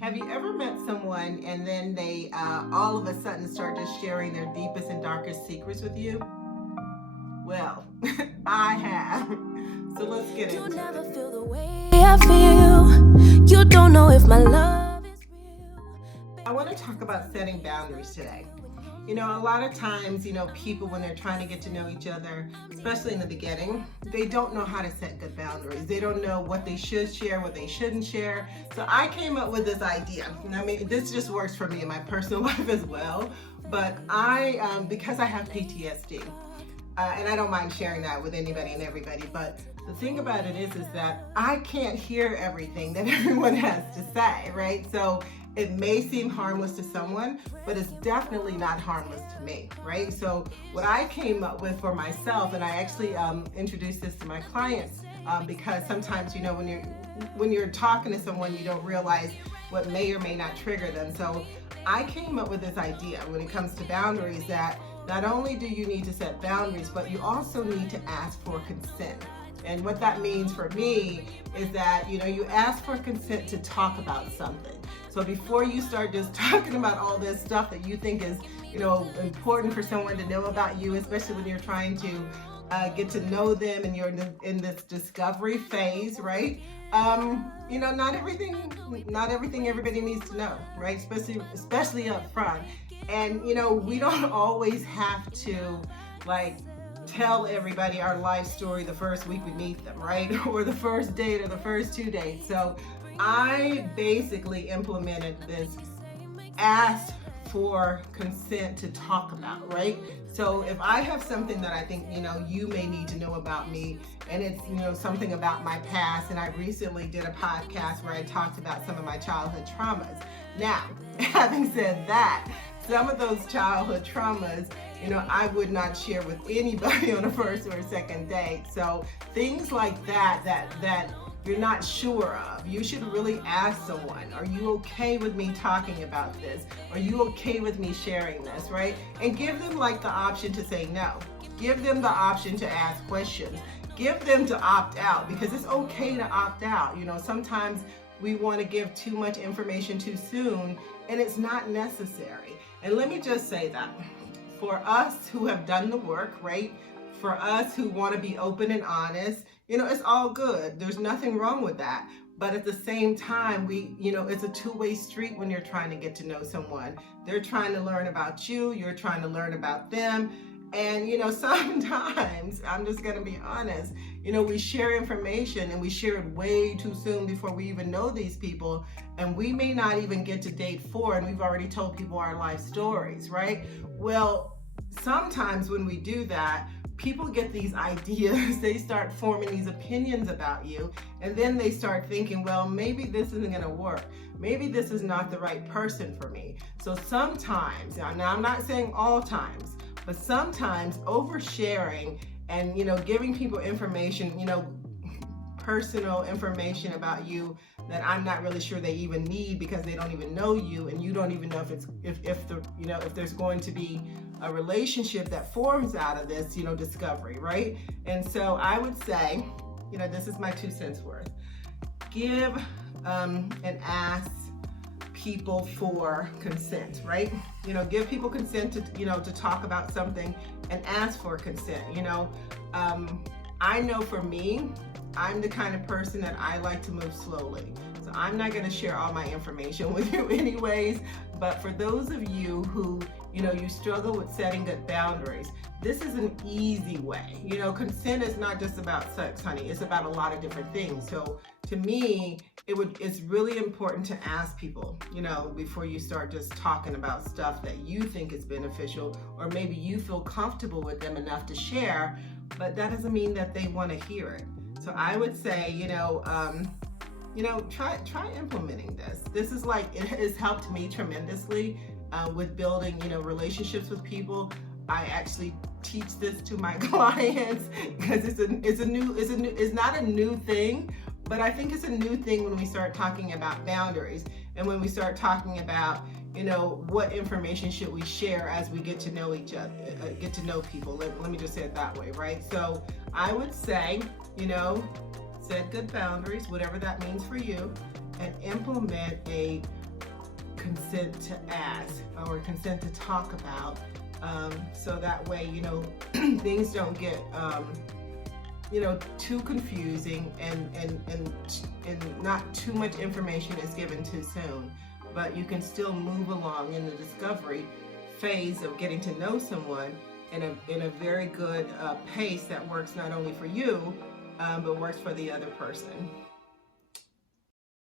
Have you ever met someone and then they all of a sudden start just sharing their deepest and darkest secrets with you? Well, I have. So let's get into it. You never feel the way I feel. You don't know if my love is real. I want to talk about setting boundaries today. You know, a lot of times, people when they're trying to get to know each other, especially in the beginning, they don't know how to set good boundaries. They don't know what they should share, what they shouldn't share. So I came up with this idea. And I mean, this just works for me in my personal life as well. But because I have PTSD, and I don't mind sharing that with anybody and everybody, but the thing about it is that I can't hear everything that everyone has to say, right? So it may seem harmless to someone, but it's definitely not harmless to me, right? So what I came up with for myself, and I actually introduced this to my clients, because sometimes, when you're talking to someone, you don't realize what may or may not trigger them. So I came up with this idea when it comes to boundaries that not only do you need to set boundaries, but you also need to ask for consent. And what that means for me is that, you ask for consent to talk about something. So before you start just talking about all this stuff that you think is, important for someone to know about you, especially when you're trying to get to know them and you're in this discovery phase, right? Not everything everybody needs to know, right? Especially up front. And, we don't always have to tell everybody our life story the first week we meet them, right? Or the first date or the first 2 dates. So I basically implemented this ask for consent to talk about, right? So if I have something that I think, you may need to know about me, and it's, something about my past, and I recently did a podcast where I talked about some of my childhood traumas. Now, having said that, some of those childhood traumas, I would not share with anybody on a first or a second date. So things like that you're not sure of, you should really ask someone, are you okay with me talking about this? Are you okay with me sharing this, right? And give them the option to say no. Give them the option to ask questions. Give them to opt out, because it's okay to opt out. Sometimes we want to give too much information too soon, and it's not necessary. And let me just say that for us who have done the work, right? For us who want to be open and honest, it's all good. There's nothing wrong with that. But at the same time, it's a two-way street when you're trying to get to know someone. They're trying to learn about you. You're trying to learn about them. And, sometimes, I'm just going to be honest, we share information and we share it way too soon before we even know these people. And we may not even get to date 4 and we've already told people our life stories, right? Well, sometimes when we do that, people get these ideas, they start forming these opinions about you, and then they start thinking, well, maybe this isn't gonna work. Maybe this is not the right person for me. So sometimes, now I'm not saying all times, but sometimes oversharing and, giving people information, personal information about you that I'm not really sure they even need because they don't even know you, and you don't even know if there's going to be a relationship that forms out of this, discovery, right? And so I would say, this is my 2 cents worth. Give and ask people for consent, right? Give people consent to, to talk about something, and ask for consent. I know for me, I'm the kind of person that I like to move slowly. So I'm not going to share all my information with you anyways. But for those of you who, you struggle with setting good boundaries, this is an easy way. Consent is not just about sex, honey. It's about a lot of different things. So to me, it's really important to ask people, before you start just talking about stuff that you think is beneficial, or maybe you feel comfortable with them enough to share, but that doesn't mean that they want to hear it. So I would say, try implementing this. This is it has helped me tremendously with building, relationships with people. I actually teach this to my clients because it's not a new thing, but I think it's a new thing when we start talking about boundaries, and when we start talking about, what information should we share as we get to know each other, get to know people. Let me just say it that way, right? So I would say, set good boundaries, whatever that means for you, and implement a consent to ask or consent to talk about, so that way, you know, things don't get, you know, too confusing, and not too much information is given too soon, but you can still move along in the discovery phase of getting to know someone in a very good pace that works not only for you, but works for the other person.